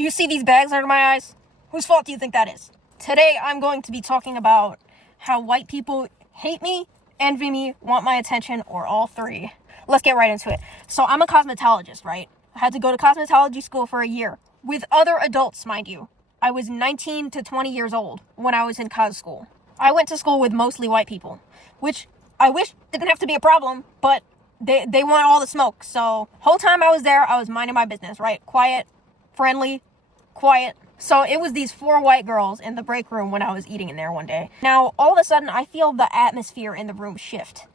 Do you see these bags under my eyes? Whose fault do you think that is? Today, I'm going to be talking about how white people hate me, envy me, want my attention, or all three. Let's get right into it. So I'm a cosmetologist, right? I had to go to cosmetology school for a year with other adults, mind you. I was 19 to 20 years old when I was in cos school. I went to school with mostly white people, which I wish didn't have to be a problem, but they want all the smoke. So whole time I was there, I was minding my business, right? Quiet, friendly, quiet. So it was these 4 white girls in the break room when I was eating in there one day. Now, all of a sudden, I feel the atmosphere in the room shift.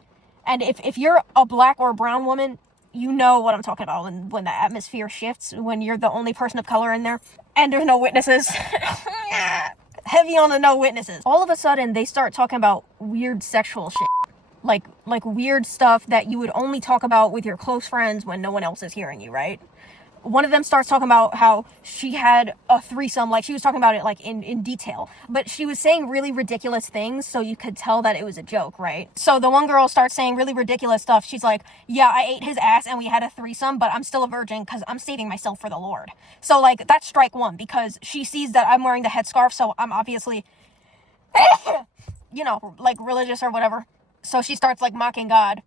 And if you're a black or a brown woman, you know what I'm talking about when the atmosphere shifts, when you're the only person of color in there, and there's no witnesses. Heavy on the no witnesses. All of a sudden, they start talking about weird sexual shit. Like weird stuff that you would only talk about with your close friends when no one else is hearing you, right? One of them starts talking about how she had a threesome, like she was talking about it like in detail, but she was saying really ridiculous things, so you could tell that it was a joke, right? So the one girl starts saying really ridiculous stuff. She's like, yeah, I ate his ass and we had a threesome, but I'm still a virgin because I'm saving myself for the Lord. So like, that's strike one, because she sees that I'm wearing the headscarf, so I'm obviously, like religious or whatever. So she starts like mocking God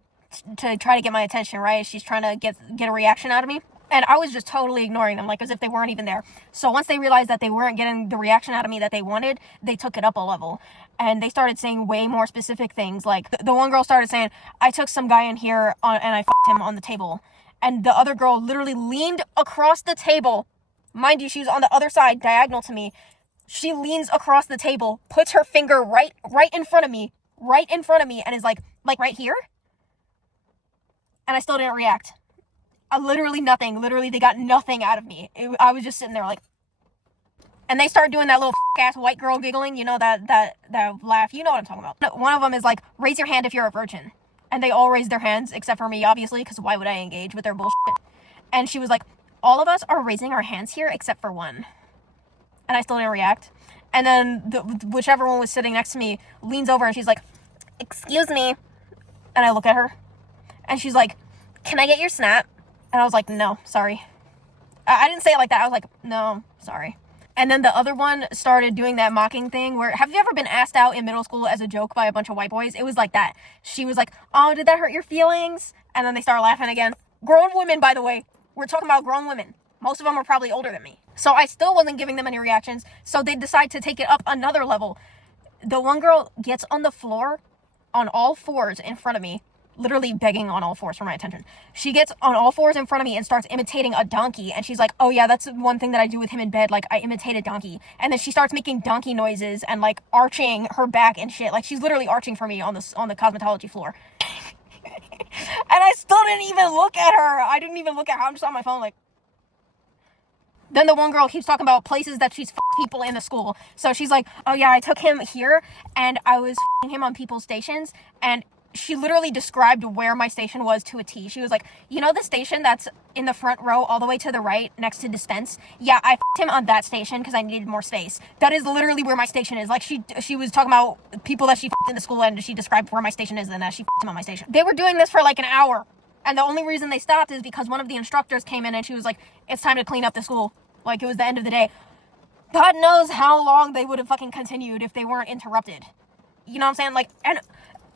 to try to get my attention, right? She's trying to get a reaction out of me. And I was just totally ignoring them, like as if they weren't even there. So once they realized that they weren't getting the reaction out of me that they wanted, they took it up a level. And they started saying way more specific things. Like the one girl started saying, I took some guy in here and I fucked him on the table. And the other girl literally leaned across the table. Mind you, she was on the other side, diagonal to me. She leans across the table, puts her finger right in front of me, and is like right here? And I still didn't react. Literally nothing. Literally, they got nothing out of me. I was just sitting there like... And they started doing that little ass white girl giggling, you know, that laugh. You know what I'm talking about. One of them is like, raise your hand if you're a virgin. And they all raised their hands, except for me, obviously, because why would I engage with their bullshit? And she was like, all of us are raising our hands here except for one. And I still didn't react. And then whichever one was sitting next to me leans over and she's like, excuse me. And I look at her. And she's like, can I get your snap? And I was like, no, sorry. I didn't say it like that. I was like, no, sorry. And then the other one started doing that mocking thing where, have you ever been asked out in middle school as a joke by a bunch of white boys? It was like that. She was like, oh, did that hurt your feelings? And then they started laughing again. Grown women, by the way. We're talking about grown women. Most of them are probably older than me. So I still wasn't giving them any reactions. So they decide to take it up another level. The one girl gets on the floor on all fours in front of me, literally begging on all fours for my attention. She gets on all fours in front of me and starts imitating a donkey. And she's like, oh yeah, that's one thing that I do with him in bed. Like, I imitate a donkey. And then she starts making donkey noises and like arching her back and shit. Like, she's literally arching for me on the cosmetology floor. And I still didn't even look at her. I didn't even look at her. I'm just on my phone like... Then the one girl keeps talking about places that she's people in the school. So she's like, oh yeah, I took him here and I was him on people's stations. And she literally described where my station was to a T. She was like, you know the station that's in the front row all the way to the right next to dispense? Yeah, I him on that station because I needed more space. That is literally where my station is. Like, she was talking about people that she in the school, and she described where my station is and that she him on my station. They were doing this for like an hour. And the only reason they stopped is because one of the instructors came in and she was like, it's time to clean up the school. Like, it was the end of the day. God knows how long they would have fucking continued if they weren't interrupted. You know what I'm saying? Like, and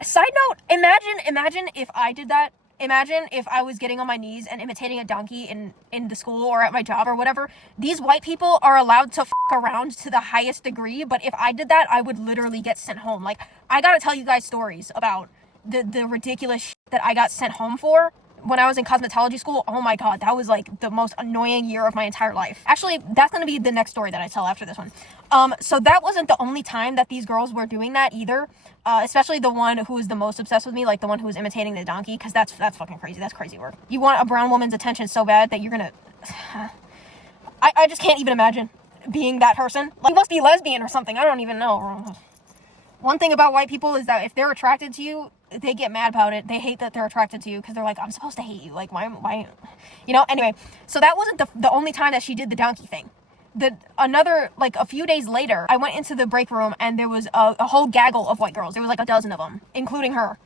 side note, imagine if I did that. Imagine if I was getting on my knees and imitating a donkey in the school or at my job or whatever. These white people are allowed to around to the highest degree, but if I did that, I would literally get sent home. Like, I gotta tell you guys stories about the ridiculous shit that I got sent home for when I was in cosmetology school. Oh my god, that was like the most annoying year of my entire life. Actually, that's gonna be the next story that I tell after this one. So that wasn't the only time that these girls were doing that either. Especially the one who was the most obsessed with me, like the one who was imitating the donkey, because that's fucking crazy. That's crazy work. You want a brown woman's attention so bad that you're gonna... I just can't even imagine being that person. Like, you must be lesbian or something. I don't even know. One thing about white people is that if they're attracted to you, they get mad about it. They hate that they're attracted to you because they're like, I'm supposed to hate you. Like, why? You know, anyway. So that wasn't the only time that she did the donkey thing. A few days later, I went into the break room and there was a whole gaggle of white girls. There was like a dozen of them, including her.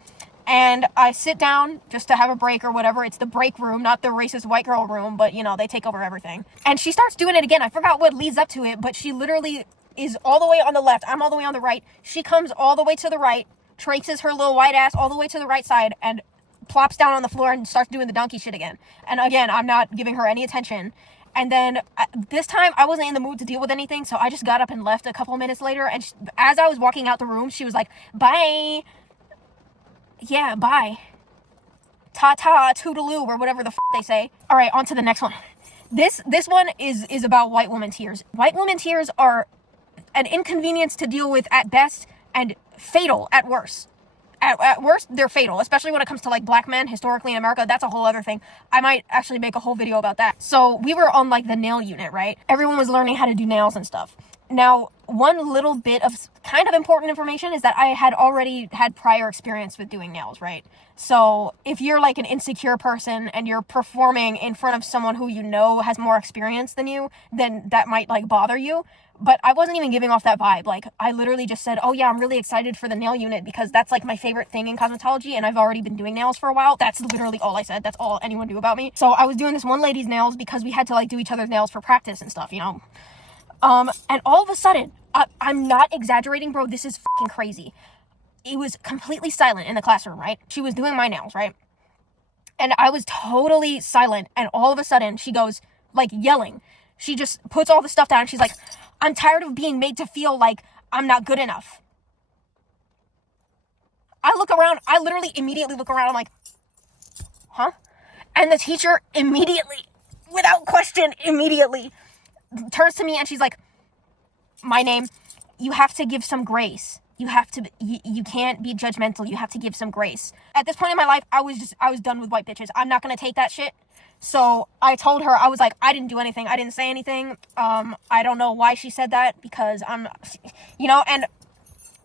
And I sit down just to have a break or whatever. It's the break room, not the racist white girl room, but you know, they take over everything. And she starts doing it again. I forgot what leads up to it, but she literally is all the way on the left. I'm all the way on the right. She comes all the way to the right, traces her little white ass all the way to the right side, and plops down on the floor and starts doing the donkey shit again. And again, I'm not giving her any attention. And then this time I wasn't in the mood to deal with anything, so I just got up and left a couple minutes later. And as I was walking out the room, she was like, bye. Yeah, bye. Ta-ta, toodaloo, or whatever the they say. All right, on to the next one. This one is about white woman tears. White woman tears are an inconvenience to deal with at best and fatal at worst. At worst, they're fatal, especially when it comes to like black men historically in America. That's a whole other thing. I might actually make a whole video about that. So we were on like the nail unit, right? Everyone was learning how to do nails and stuff. Now, one little bit of kind of important information is that I had already had prior experience with doing nails, right? So if you're like an insecure person and you're performing in front of someone who you know has more experience than you, then that might like bother you. But I wasn't even giving off that vibe. Like, I literally just said, oh yeah, I'm really excited for the nail unit because that's like my favorite thing in cosmetology and I've already been doing nails for a while. That's literally all I said. That's all anyone knew about me. So I was doing this one lady's nails because we had to like do each other's nails for practice and stuff, you know? And all of a sudden, I'm not exaggerating, bro. This is fucking crazy. It was completely silent in the classroom, right? She was doing my nails, right? And I was totally silent. And all of a sudden, she goes, like, yelling. She just puts all the stuff down. And she's like, I'm tired of being made to feel like I'm not good enough. I look around. I literally immediately look around. I'm like, huh? And the teacher immediately, without question, immediately turns to me and she's like, my name, you have to give some grace. You have to, you can't be judgmental. You have to give some grace. At this point in my life, I was done with white bitches. I'm not going to take that shit. So I told her, I was like, I didn't do anything. I didn't say anything. I don't know why she said that because I'm, you know, and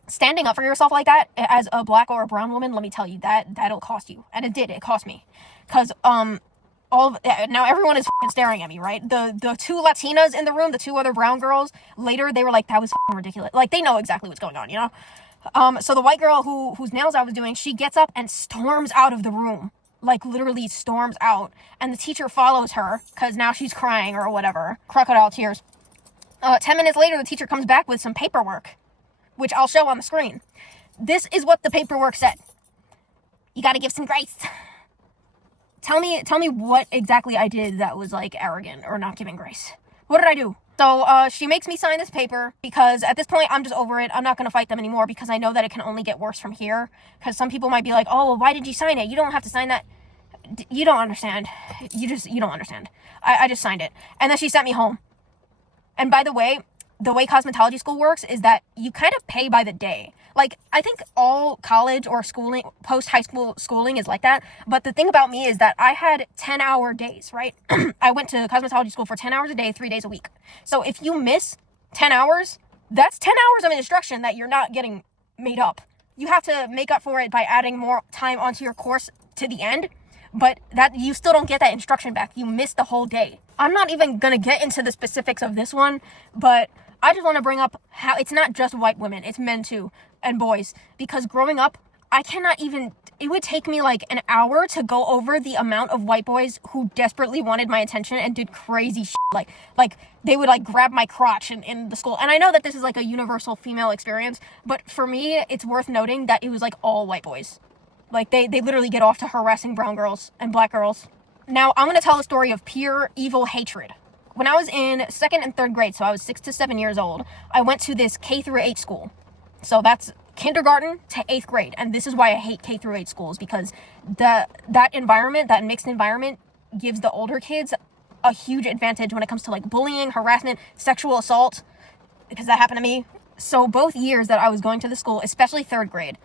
standing up for yourself like that as a black or a brown woman, let me tell you that'll cost you. And it did. It cost me. Cause, now everyone is staring at me, right? The two Latinas in the room, the two other brown girls, later they were like, that was ridiculous. Like, they know exactly what's going on, you know? So the white girl whose nails I was doing, she gets up and storms out of the room. Like, literally storms out. And the teacher follows her, because now she's crying or whatever. Crocodile tears. 10 minutes later, the teacher comes back with some paperwork, which I'll show on the screen. This is what the paperwork said. You gotta give some grace. Tell me what exactly I did that was, like, arrogant or not giving grace. What did I do? So, she makes me sign this paper because at this point, I'm just over it. I'm not going to fight them anymore because I know that it can only get worse from here. Because some people might be like, oh, well, why did you sign it? You don't have to sign that. You don't understand. You don't understand. I just signed it. And then she sent me home. And by the way cosmetology school works is that you kind of pay by the day. Like, I think all college or schooling, post-high school schooling is like that. But the thing about me is that I had 10-hour days, right? I went to cosmetology school for 10 hours a day, 3 days a week. So if you miss 10 hours, that's 10 hours of instruction that you're not getting made up. You have to make up for it by adding more time onto your course to the end. But that you still don't get that instruction back. You miss the whole day. I'm not even going to get into the specifics of this one, but I just want to bring up how it's not just white women, it's men too, and boys. Because growing up, it would take me like an hour to go over the amount of white boys who desperately wanted my attention and did crazy shit. Like they would like grab my crotch in the school. And I know that this is like a universal female experience, but for me, it's worth noting that it was like all white boys. Like they literally get off to harassing brown girls and black girls. Now I'm going to tell a story of pure evil hatred. When I was in 2nd and 3rd grade, so I was 6 to 7 years old, I went to this K through 8 school. So that's kindergarten to 8th grade. And this is why I hate K through 8 schools, because that environment, that mixed environment, gives the older kids a huge advantage when it comes to like bullying, harassment, sexual assault, because that happened to me. So both years that I was going to the school, especially 3rd grade,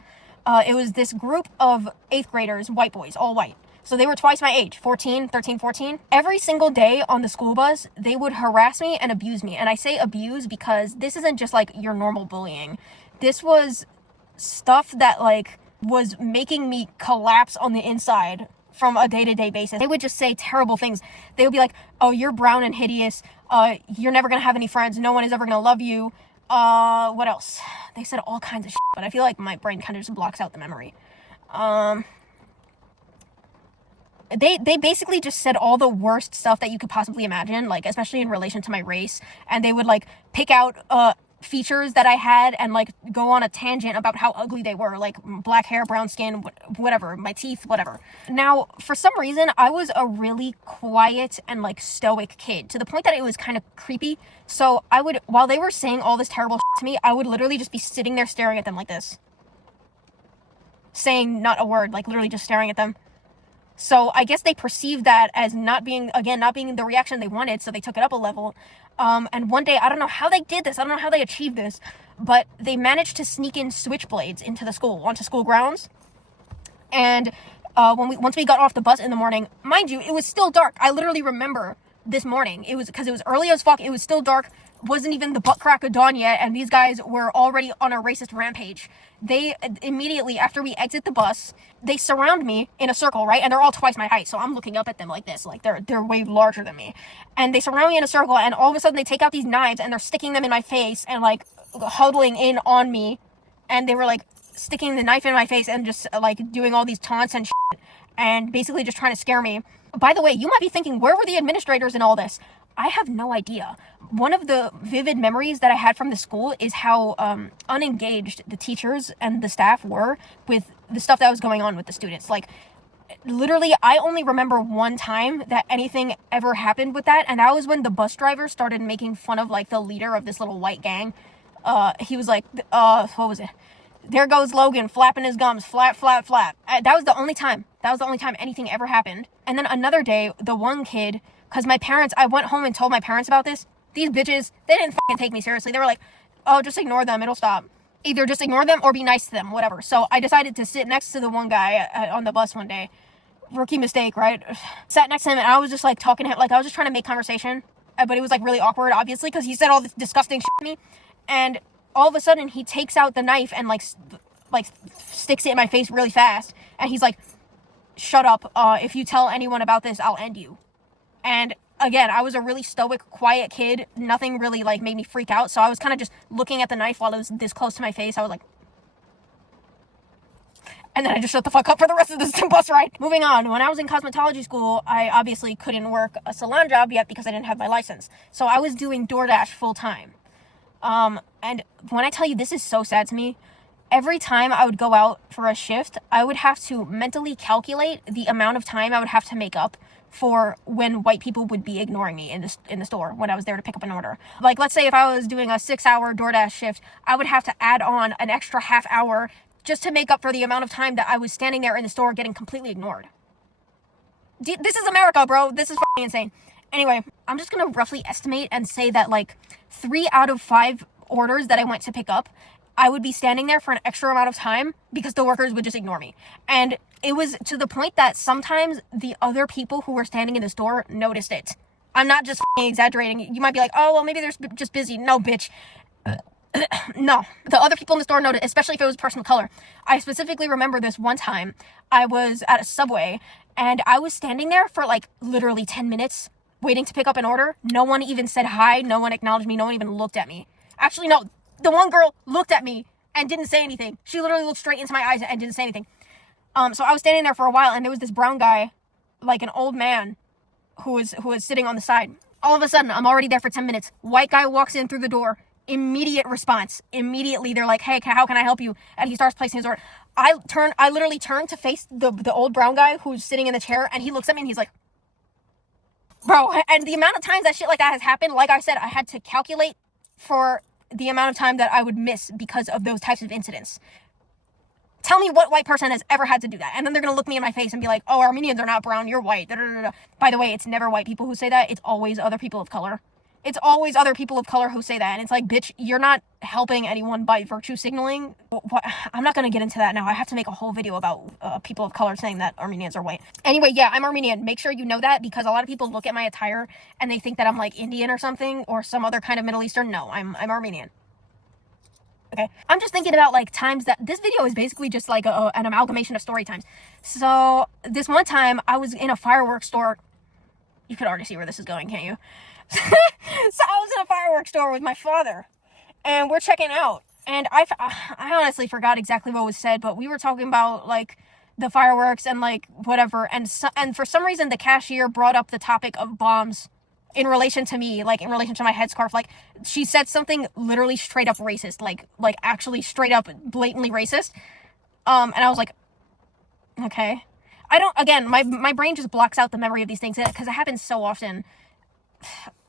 it was this group of 8th graders, white boys, all white. So they were twice my age, 13, 14. Every single day on the school bus, they would harass me and abuse me. And I say abuse because this isn't just like your normal bullying. This was stuff that like was making me collapse on the inside from a day-to-day basis. They would just say terrible things. They would be like, oh, you're brown and hideous. You're never going to have any friends. No one is ever going to love you. What else? They said all kinds of shit, but I feel like my brain kind of just blocks out the memory. They basically just said all the worst stuff that you could possibly imagine, like, especially in relation to my race. And they would, like, pick out features that I had and, like, go on a tangent about how ugly they were, like black hair, brown skin, whatever, my teeth, whatever. Now, for some reason, I was a really quiet and, like, stoic kid, to the point that it was kind of creepy. So I would, while they were saying all this terrible shit to me, I would literally just be sitting there staring at them like this, saying not a word, like, literally just staring at them. So I guess they perceived that as not being the reaction they wanted, so they took it up a level. And one day, I don't know how they did this, I don't know how they achieved this, but they managed to sneak in switchblades into the school, onto school grounds. And once we got off the bus in the morning, mind you, it was still dark. I literally remember this morning. It was because it was early as fuck. It was still dark. Wasn't even the butt crack of dawn yet, and these guys were already on a racist rampage. They immediately, after we exit the bus, they surround me in a circle, right? And they're all twice my height, so I'm looking up at them like this, like they're way larger than me. And they surround me in a circle, and all of a sudden they take out these knives and they're sticking them in my face and, like, huddling in on me. And they were, like, sticking the knife in my face and just, like, doing all these taunts and shit, and basically just trying to scare me. By the way, you might be thinking, where were the administrators in all this? I have no idea. One of the vivid memories that I had from the school is how unengaged the teachers and the staff were with the stuff that was going on with the students. Like, literally, I only remember one time that anything ever happened with that, and that was when the bus driver started making fun of, like, the leader of this little white gang. He was like, what was it? There goes Logan, flapping his gums, flap, flap, flap. That was the only time anything ever happened. And then another day, the one kid, because I went home and told my parents about this. These bitches, they didn't fucking take me seriously. They were like, oh, just ignore them, it'll stop. Either just ignore them or be nice to them, whatever. So I decided to sit next to the one guy on the bus one day. Rookie mistake, right? Sat next to him, and I was just, like, talking to him. Like, I was just trying to make conversation. But it was, like, really awkward, obviously, because he said all this disgusting shit to me. And all of a sudden, he takes out the knife and, like sticks it in my face really fast. And he's like, shut up. If you tell anyone about this, I'll end you. And again, I was a really stoic, quiet kid. Nothing really, like, made me freak out. So I was kind of just looking at the knife while it was this close to my face. I was like, and then I just shut the fuck up for the rest of this bus ride. Moving on, when I was in cosmetology school, I obviously couldn't work a salon job yet because I didn't have my license. So I was doing DoorDash full time. And when I tell you, this is so sad to me, every time I would go out for a shift, I would have to mentally calculate the amount of time I would have to make up for when white people would be ignoring me in the store when I was there to pick up an order. Like, let's say if I was doing a 6-hour DoorDash shift, I would have to add on an extra half hour just to make up for the amount of time that I was standing there in the store getting completely ignored. This is America, bro. This is fucking insane. Anyway, I'm just gonna roughly estimate and say that, like, 3 out of 5 orders that I went to pick up, I would be standing there for an extra amount of time because the workers would just ignore me. And it was to the point that sometimes the other people who were standing in the store noticed it. I'm not just exaggerating. You might be like, oh, well, maybe they're just busy. No, bitch. No. The other people in the store noticed, especially if it was a person of color. I specifically remember this one time. I was at a Subway, and I was standing there for, like, literally 10 minutes waiting to pick up an order. No one even said hi. No one acknowledged me. No one even looked at me. Actually, no. The one girl looked at me and didn't say anything. She literally looked straight into my eyes and didn't say anything. So I was standing there for a while, and there was this brown guy, like an old man, who was sitting on the side. All of a sudden, I'm already there for 10 minutes. White guy walks in through the door. Immediate response. Immediately, they're like, hey, how can I help you? And he starts placing his order. I literally turn to face the old brown guy who's sitting in the chair, and he looks at me and he's like, bro. And the amount of times that shit like that has happened, like I said, I had to calculate for the amount of time that I would miss because of those types of incidents. Tell me what white person has ever had to do that. And then they're going to look me in my face and be like, oh, Armenians are not brown, you're white. Da, da, da, da. By the way, it's never white people who say that. It's always other people of color. It's always other people of color who say that. And it's like, bitch, you're not helping anyone by virtue signaling. I'm not going to get into that now. I have to make a whole video about people of color saying that Armenians are white. Anyway, yeah, I'm Armenian. Make sure you know that, because a lot of people look at my attire and they think that I'm like Indian or something or some other kind of Middle Eastern. No, I'm Armenian. Okay. I'm just thinking about, like, times that this video is basically just like an amalgamation of story times. So this one time I was in a fireworks store. You could already see where this is going, can't you? So I was in a fireworks store with my father, and we're checking out, and I honestly forgot exactly what was said, but we were talking about, like, the fireworks and like whatever. And for some reason, the cashier brought up the topic of bombs in relation to me, like in relation to my headscarf. Like, she said something literally straight up racist, like actually straight up blatantly racist. And I was like, okay. Again, my brain just blocks out the memory of these things because it happens so often.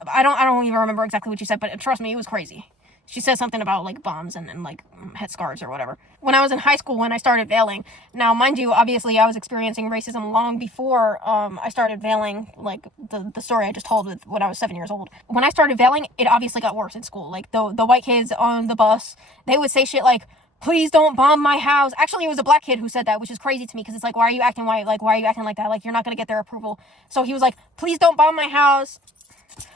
I don't even remember exactly what she said, but trust me, it was crazy. She said something about like bombs and like headscarves or whatever. When I was in high school, when I started veiling, now mind you, obviously I was experiencing racism long before I started veiling, like the story I just told with when I was 7 years old. When I started veiling, it obviously got worse in school. Like the white kids on the bus, they would say shit like, please don't bomb my house. Actually, it was a black kid who said that, which is crazy to me because it's like, why are you acting white? Like, why are you acting like that? Like, you're not going to get their approval. So he was like, please don't bomb my house.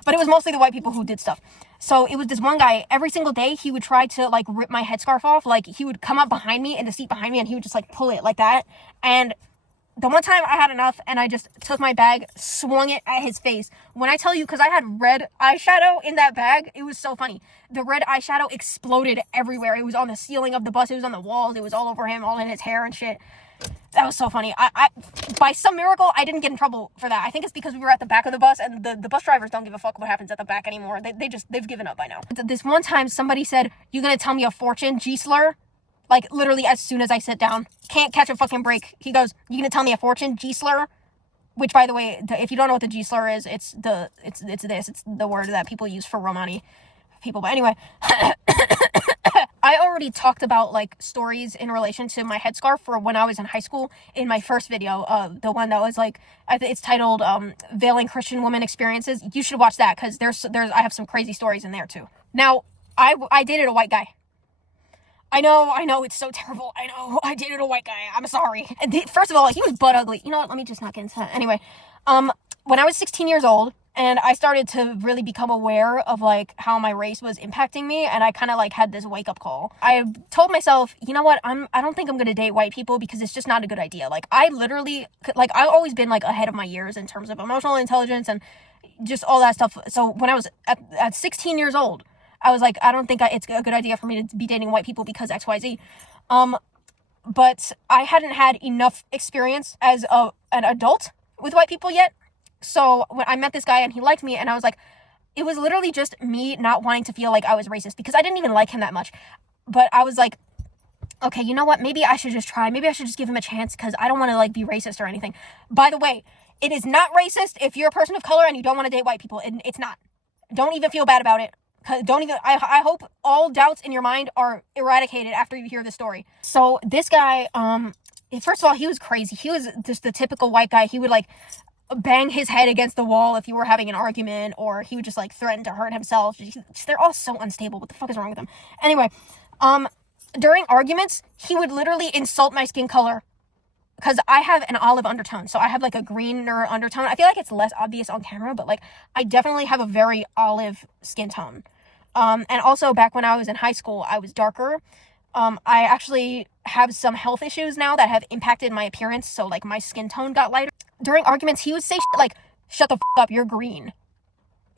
But it was mostly the white people who did stuff. So it was this one guy, every single day, he would try to, like, rip my headscarf off. Like, he would come up behind me in the seat behind me, and he would just, like, pull it like that. And the one time I had enough, and I just took my bag, swung it at his face. When I tell you, because I had red eyeshadow in that bag, it was so funny. The red eyeshadow exploded everywhere. It was on the ceiling of the bus. It was on the walls. It was all over him, all in his hair and shit. That was so funny. I by some miracle, I didn't get in trouble for that. I think it's because we were at the back of the bus, and the bus drivers don't give a fuck what happens at the back anymore. They've given up by now. This one time, somebody said, "You gonna tell me a fortune, G-slur?" Like, literally as soon as I sit down. Can't catch a fucking break. He goes, "You gonna tell me a fortune, G-slur?" Which, by the way, if you don't know what the G-slur is, it's the word that people use for Romani people. But anyway, I already talked about like stories in relation to my headscarf for when I was in high school in my first video, the one that was like, it's titled Veiling Christian Woman Experiences. You should watch that because I have some crazy stories in there too. Now, I dated a white guy. I know, it's so terrible. I know, I dated a white guy. I'm sorry. First of all, he was butt ugly. You know what? Let me just not get into that. Anyway, when I was 16 years old, and I started to really become aware of like how my race was impacting me, and I kind of like had this wake up call. I told myself, you know what, I don't think I'm gonna date white people because it's just not a good idea. Like, I've always been like ahead of my years in terms of emotional intelligence and just all that stuff. So when I was at 16 years old, I was like, I don't think it's a good idea for me to be dating white people because XYZ. But I hadn't had enough experience as an adult with white people yet. So when I met this guy and he liked me, and I was like, it was literally just me not wanting to feel like I was racist because I didn't even like him that much. But I was like, okay, you know what? Maybe I should just try. Maybe I should just give him a chance because I don't want to like be racist or anything. By the way, it is not racist if you're a person of color and you don't want to date white people. It's not. Don't even feel bad about it. I hope all doubts in your mind are eradicated after you hear this story. So this guy, first of all, he was crazy. He was just the typical white guy. He would like bang his head against the wall if you were having an argument, or he would just like threaten to hurt himself. They're all so unstable. What the fuck is wrong with them? Anyway, during arguments, he would literally insult my skin color because I have an olive undertone. So I have like a greener undertone. I feel like it's less obvious on camera, but like I definitely have a very olive skin tone. And also back when I was in high school, I was darker. I actually have some health issues now that have impacted my appearance. So like my skin tone got lighter. During arguments, he would say shit like, shut the f*** up, you're green.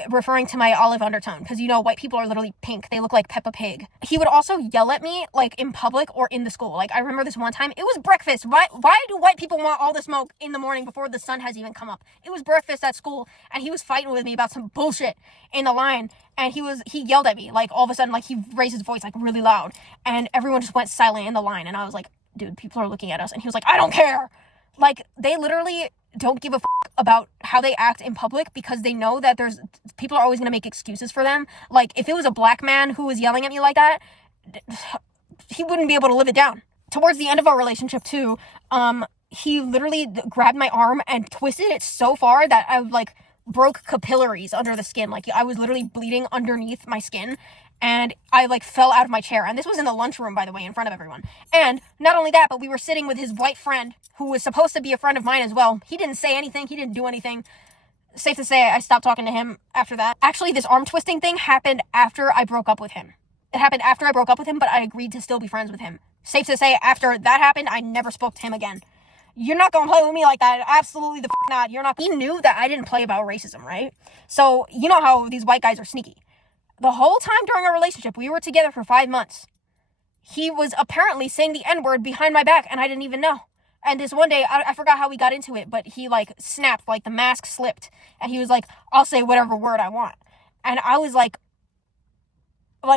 Referring to my olive undertone. Because, you know, white people are literally pink. They look like Peppa Pig. He would also yell at me, like, in public or in the school. Like, I remember this one time. It was breakfast. Why do white people want all the smoke in the morning before the sun has even come up? It was breakfast at school, and he was fighting with me about some bullshit in the line. And he yelled at me. Like, all of a sudden, like, he raised his voice, like, really loud. And everyone just went silent in the line. And I was like, dude, people are looking at us. And he was like, I don't care. Like, they literally don't give a fuck about how they act in public because they know that people are always going to make excuses for them. Like, if it was a black man who was yelling at me like that, he wouldn't be able to live it down. Towards the end of our relationship too, he literally grabbed my arm and twisted it so far that I like broke capillaries under the skin. Like, I was literally bleeding underneath my skin. And I like fell out of my chair. And this was in the lunchroom, by the way, in front of everyone. And not only that, but we were sitting with his white friend who was supposed to be a friend of mine as well. He didn't say anything. He didn't do anything. Safe to say, I stopped talking to him after that. Actually, this arm twisting thing happened after I broke up with him. It happened after I broke up with him, but I agreed to still be friends with him. Safe to say, after that happened, I never spoke to him again. You're not gonna play with me like that. Absolutely the f*** not. You're not. He knew that I didn't play about racism, right? So, you know how these white guys are sneaky. The whole time during our relationship, we were together for 5 months. He was apparently saying the N-word behind my back, and I didn't even know. And this one day, I forgot how we got into it, but he like snapped, like the mask slipped, and he was like, I'll say whatever word I want. And I was like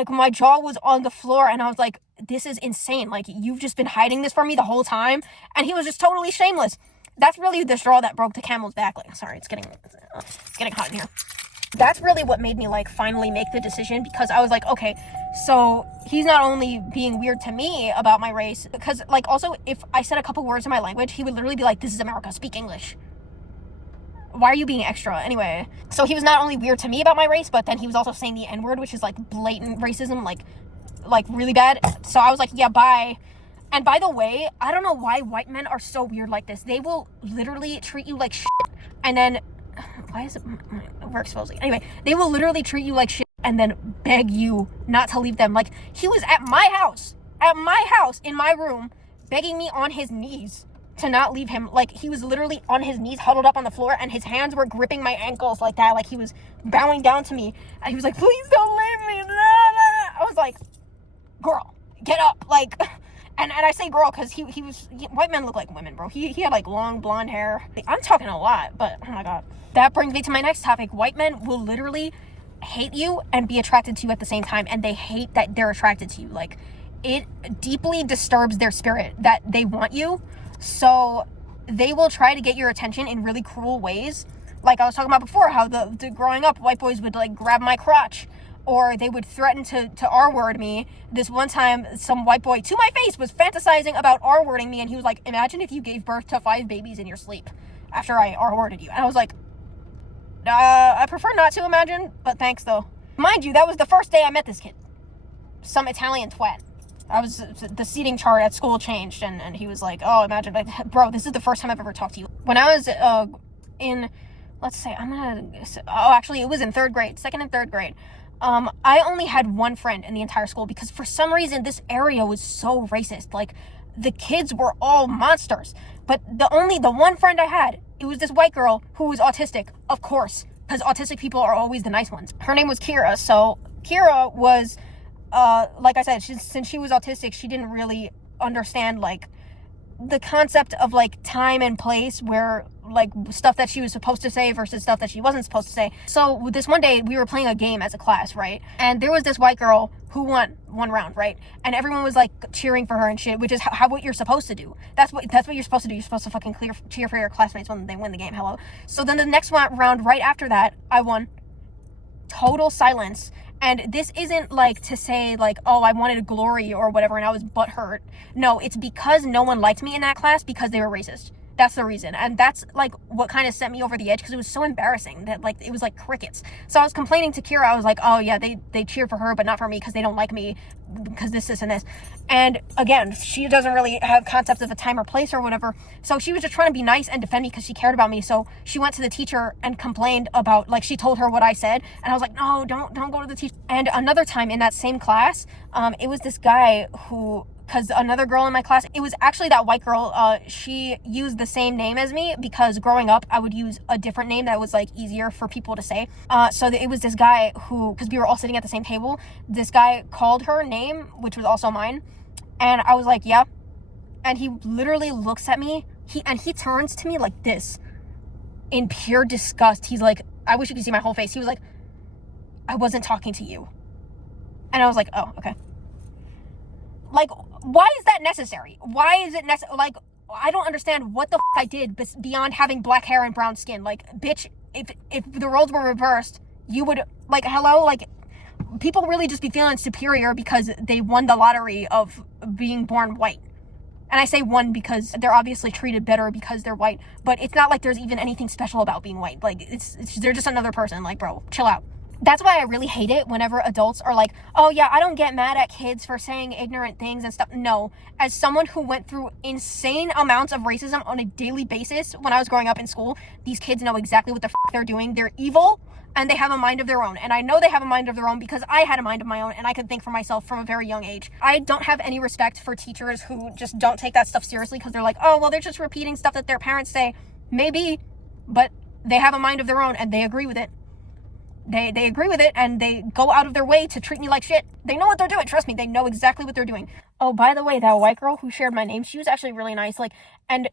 my jaw was on the floor, and I was like, this is insane. Like, you've just been hiding this from me the whole time. And he was just totally shameless. That's really the straw that broke the camel's back. Like, sorry, it's getting hot in here. That's really what made me like finally make the decision, because I was like, okay, so he's not only being weird to me about my race, because like also if I said a couple words in my language, he would literally be like, this is America, speak English. Why are you being extra? Anyway, so he was not only weird to me about my race, but then he was also saying the N-word, which is like blatant racism, like really bad. So I was like, yeah, bye. And by the way, I don't know why white men are so weird like this. They will literally treat you like shit, and then why is it we're exposing? Anyway, they will literally treat you like shit and then beg you not to leave them. Like, he was at my house, in my room, begging me on his knees to not leave him. Like, he was literally on his knees, huddled up on the floor, and his hands were gripping my ankles like that. Like, he was bowing down to me, and he was like, please don't leave me. I was like, girl, get up. Like, and I say girl because white men look like women, bro. He had like long blonde hair. I'm talking a lot, but oh my god. That brings me to my next topic. White men will literally hate you and be attracted to you at the same time, and they hate that they're attracted to you. Like, it deeply disturbs their spirit that they want you, so they will try to get your attention in really cruel ways. Like I was talking about before, how the growing up, white boys would like grab my crotch, or they would threaten to R-word me. This one time, some white boy to my face was fantasizing about R-wording me, and he was like, imagine if you gave birth to 5 babies in your sleep after I R-worded you. And I was like, I prefer not to imagine, but thanks though. Mind you, that was the first day I met this kid. Some Italian twat. The seating chart at school changed, and he was like, oh, imagine, like, bro, this is the first time I've ever talked to you. When I was in, let's say, actually, it was in second and third grade. I only had one friend in the entire school, because for some reason this area was so racist. Like, the kids were all monsters, but the one friend I had, it was this white girl who was autistic, of course, because autistic people are always the nice ones. Her name was Kira. So Kira was, like I said, since she was autistic, she didn't really understand like the concept of like time and place, where like stuff that she was supposed to say versus stuff that she wasn't supposed to say. So this one day we were playing a game as a class, right? And there was this white girl who won one round, right? And everyone was like cheering for her and shit, which is what you're supposed to do. That's what you're supposed to do. You're supposed to fucking cheer for your classmates when they win the game. Hello. So then the next round right after that, I won. Total silence. And this isn't like to say like, oh, I wanted glory or whatever and I was butthurt. No, it's because no one liked me in that class because they were racist. That's the reason. And that's like what kind of sent me over the edge, because it was so embarrassing that like it was like crickets. So I was complaining to Kira. I was like, oh yeah, they cheer for her but not for me because they don't like me because this and this. And again, she doesn't really have concepts of a time or place or whatever. So she was just trying to be nice and defend me because she cared about me. So she went to the teacher and complained about, like, she told her what I said, and I was like, no, don't go to the teacher. And another time in that same class, it was this guy who, because another girl in my class, it was actually that white girl, she used the same name as me because growing up I would use a different name that was like easier for people to say. So it was this guy who, because we were all sitting at the same table, this guy called her name, which was also mine, and I was like, yeah. And he literally looks at me, he turns to me like this in pure disgust. He's like, I wish you could see my whole face. He was like, I wasn't talking to you. And I was like, oh, okay. Like, why is that necessary? Why is it necessary? Like, I don't understand what the I did beyond having black hair and brown skin. Like, bitch, if the roles were reversed, you would, like, hello? Like, people really just be feeling superior because they won the lottery of being born white. And I say won because they're obviously treated better because they're white, but it's not like there's even anything special about being white. Like, they're just another person. Like, bro, chill out. That's why I really hate it whenever adults are like, oh yeah, I don't get mad at kids for saying ignorant things and stuff. No, as someone who went through insane amounts of racism on a daily basis when I was growing up in school, these kids know exactly what the they're doing. They're evil and they have a mind of their own. And I know they have a mind of their own because I had a mind of my own and I could think for myself from a very young age. I don't have any respect for teachers who just don't take that stuff seriously because they're like, oh, well, they're just repeating stuff that their parents say. Maybe, but they have a mind of their own and they agree with it. They agree with it, and they go out of their way to treat me like shit. They know what they're doing. Trust me, they know exactly what they're doing. Oh, by the way, that white girl who shared my name, she was actually really nice. Like, and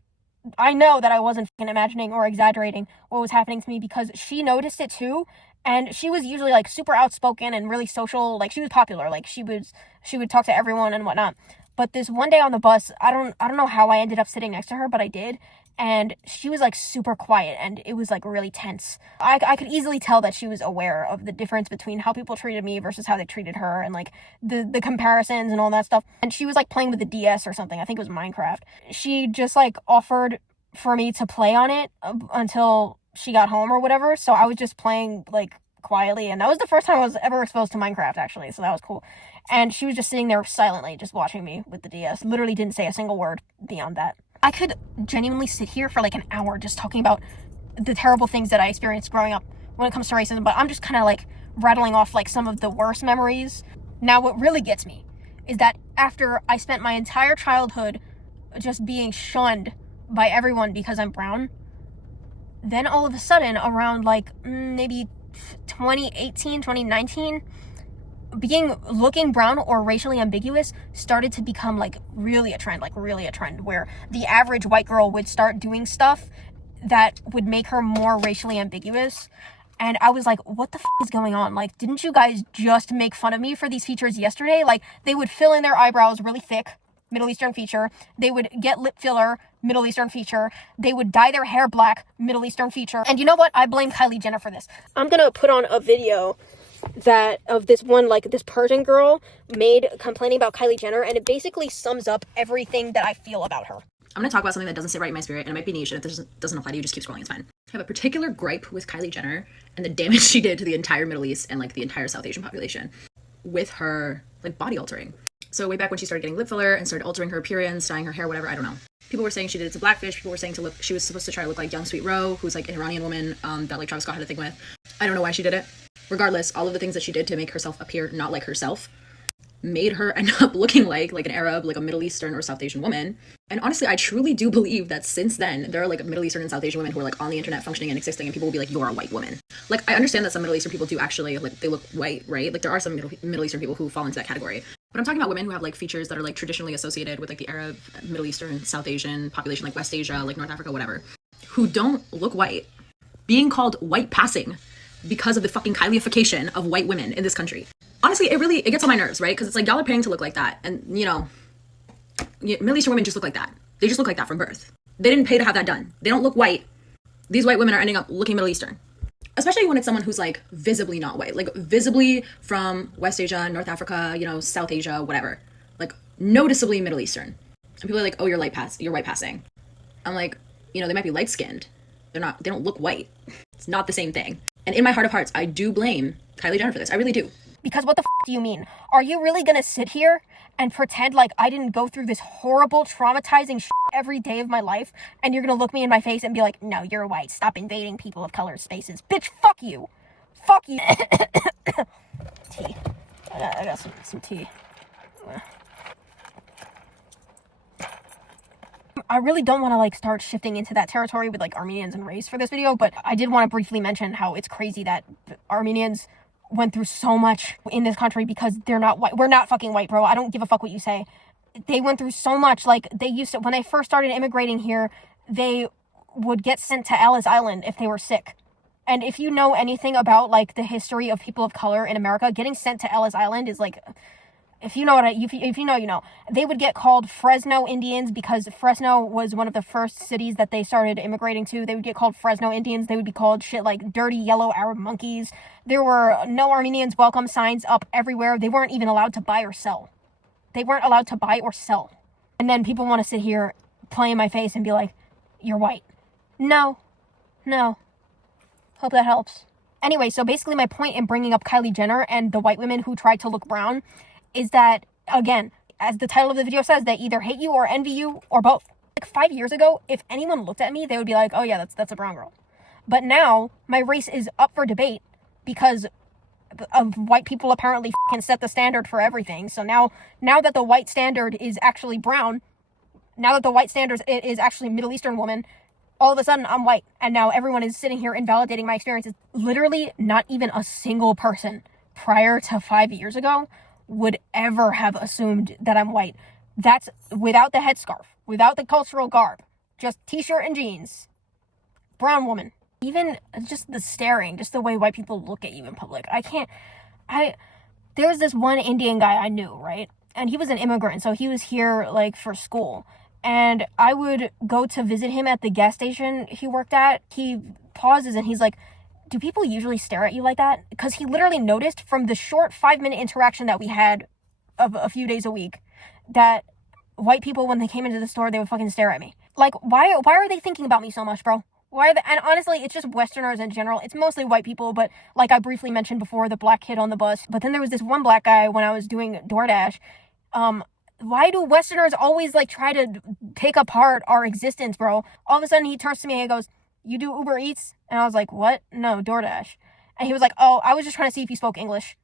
I know that I wasn't imagining or exaggerating what was happening to me, because she noticed it too. And she was usually like super outspoken and really social. Like, she was popular. Like, she would talk to everyone and whatnot. But this one day on the bus, I don't know how I ended up sitting next to her, but I did. And she was like super quiet, and it was like really tense. I could easily tell that she was aware of the difference between how people treated me versus how they treated her, and like the comparisons and all that stuff. And she was like playing with the DS or something. I think it was Minecraft. She just like offered for me to play on it until she got home or whatever. So I was just playing like quietly, and that was the first time I was ever exposed to Minecraft, actually. So that was cool. And she was just sitting there silently, just watching me with the DS. Literally didn't say a single word beyond that. I could genuinely sit here for like an hour just talking about the terrible things that I experienced growing up when it comes to racism, but I'm just kind of like rattling off like some of the worst memories. Now, what really gets me is that after I spent my entire childhood just being shunned by everyone because I'm brown, then all of a sudden around like maybe 2018, 2019, looking brown or racially ambiguous started to become like really a trend, where the average white girl would start doing stuff that would make her more racially ambiguous. And I was like, what the is going on? Like, didn't you guys just make fun of me for these features yesterday? Like, they would fill in their eyebrows really thick, Middle Eastern feature. They would get lip filler, Middle Eastern feature. They would dye their hair black, Middle Eastern feature. And you know what? I blame Kylie Jenner for this. I'm gonna put on a video that of this one, like this Persian girl made complaining about Kylie Jenner, and it basically sums up everything that I feel about her. I'm going to talk about something that doesn't sit right in my spirit, and it might be niche, and if this doesn't apply to you, just keep scrolling, it's fine. I have a particular gripe with Kylie Jenner and the damage she did to the entire Middle East and like the entire South Asian population with her like body altering. So way back when she started getting lip filler and started altering her appearance, dyeing her hair, whatever, I don't know. People were saying she did it to blackfish. People were saying she was supposed to try to look like young Sweet Roe, who's like an Iranian woman that like Travis Scott had a thing with. I don't know why she did it. Regardless, all of the things that she did to make herself appear not like herself made her end up looking like an Arab, like a Middle Eastern or South Asian woman. And honestly, I truly do believe that since then, there are like Middle Eastern and South Asian women who are like on the internet functioning and existing, and people will be like, you're a white woman. Like, I understand that some Middle Eastern people do actually, like, they look white, right? Like, there are some Middle Eastern people who fall into that category. But I'm talking about women who have like features that are like traditionally associated with like the Arab, Middle Eastern, South Asian population, like West Asia, like North Africa, whatever, who don't look white, being called white passing because of the fucking Kyliefication of white women in this country. Honestly, it gets on my nerves, right? Because it's like, y'all are paying to look like that. And, you know, Middle Eastern women just look like that. They just look like that from birth. They didn't pay to have that done. They don't look white. These white women are ending up looking Middle Eastern. Especially when it's someone who's like visibly not white. Like visibly from West Asia, North Africa, you know, South Asia, whatever. Like noticeably Middle Eastern. And people are like, oh, you're white passing. I'm like, you know, they might be light skinned. They don't look white. It's not the same thing. And in my heart of hearts, I do blame Kylie Jenner for this. I really do. Because what the do you mean? Are you really gonna sit here and pretend like I didn't go through this horrible, traumatizing every day of my life, and you're gonna look me in my face and be like, no, you're white. Stop invading people of color spaces. Bitch, fuck you. Fuck you. Tea. I got some tea. I really don't want to like start shifting into that territory with like Armenians and race for this video, but I did want to briefly mention how it's crazy that Armenians went through so much in this country because they're not white. We're not fucking white, bro. I don't give a fuck what you say. They went through so much. Like, they used to, when they first started immigrating here, they would get sent to Ellis Island if they were sick. And if you know anything about like the history of people of color in America, getting sent to Ellis Island is like, if you know if you know, you know. They would get called Fresno Indians because Fresno was one of the first cities that they started immigrating to. They would get called Fresno Indians. They would be called shit like dirty yellow Arab monkeys. There were no Armenians welcome signs up everywhere. They weren't even allowed to buy or sell. They weren't allowed to buy or sell. And then people want to sit here, play in my face and be like, you're white. No. Hope that helps. Anyway, so basically my point in bringing up Kylie Jenner and the white women who tried to look brown is that, again, as the title of the video says, they either hate you or envy you or both. Like 5 years ago, if anyone looked at me, they would be like, oh yeah, that's a brown girl. But now my race is up for debate because of white people apparently can set the standard for everything. So now that the white standard is actually brown, now that the white standard is actually Middle Eastern woman, all of a sudden I'm white, and now everyone is sitting here invalidating my experiences. Literally not even a single person prior to 5 years ago would ever have assumed that I'm white. That's without the headscarf, without the cultural garb, just t-shirt and jeans. Brown woman. Even just the staring, just the way white people look at you in public. There was this one Indian guy I knew, right? And he was an immigrant, so he was here, like, for school. And I would go to visit him at the gas station he worked at. He pauses and he's like, do people usually stare at you like that? Because he literally noticed from the short 5-minute interaction that we had of a few days a week that white people, when they came into the store, they would fucking stare at me. Like, why are they thinking about me so much, bro? And honestly, it's just Westerners in general. It's mostly white people, but like I briefly mentioned before, the black kid on the bus. But then there was this one black guy when I was doing DoorDash. Why do Westerners always like try to pick apart our existence, bro? All of a sudden he turns to me and he goes, you do Uber Eats? And I was like, what? No, DoorDash. And he was like, oh, I was just trying to see if you spoke English.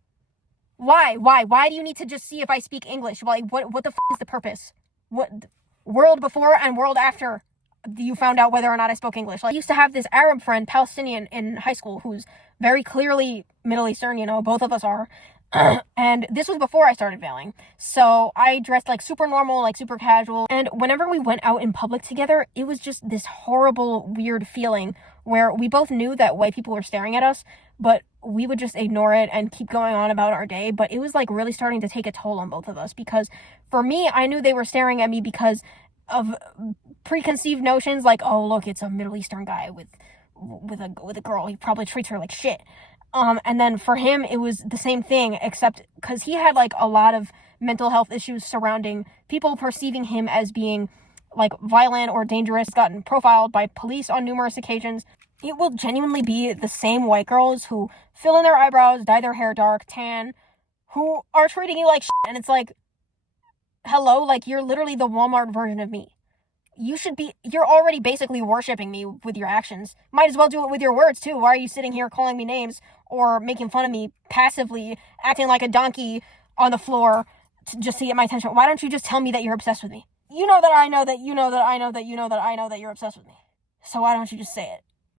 Why? Why do you need to just see if I speak English? Like, what the is the purpose? What, world before and world after you found out whether or not I spoke English? Like, I used to have this Arab friend, Palestinian, in high school, who's very clearly Middle Eastern, you know, both of us are. And this was before I started veiling. So I dressed like super normal, like super casual. And whenever we went out in public together, it was just this horrible, weird feeling where we both knew that white people were staring at us, but we would just ignore it and keep going on about our day. But it was like really starting to take a toll on both of us, because for me, I knew they were staring at me because of preconceived notions like, oh, look, it's a Middle Eastern guy with a girl. He probably treats her like shit. And then for him, it was the same thing, except because he had like a lot of mental health issues surrounding people perceiving him as being like violent or dangerous, gotten profiled by police on numerous occasions. It will genuinely be the same white girls who fill in their eyebrows, dye their hair dark, tan, who are treating you like shit. And it's like, hello, like, you're literally the Walmart version of me. You're already basically worshiping me with your actions. Might as well do it with your words too. Why are you sitting here calling me names or making fun of me passively, acting like a donkey on the floor just to get my attention? Why don't you just tell me that you're obsessed with me? You know that I know that you know that I know that you know that I know that you're obsessed with me. So why don't you just say it?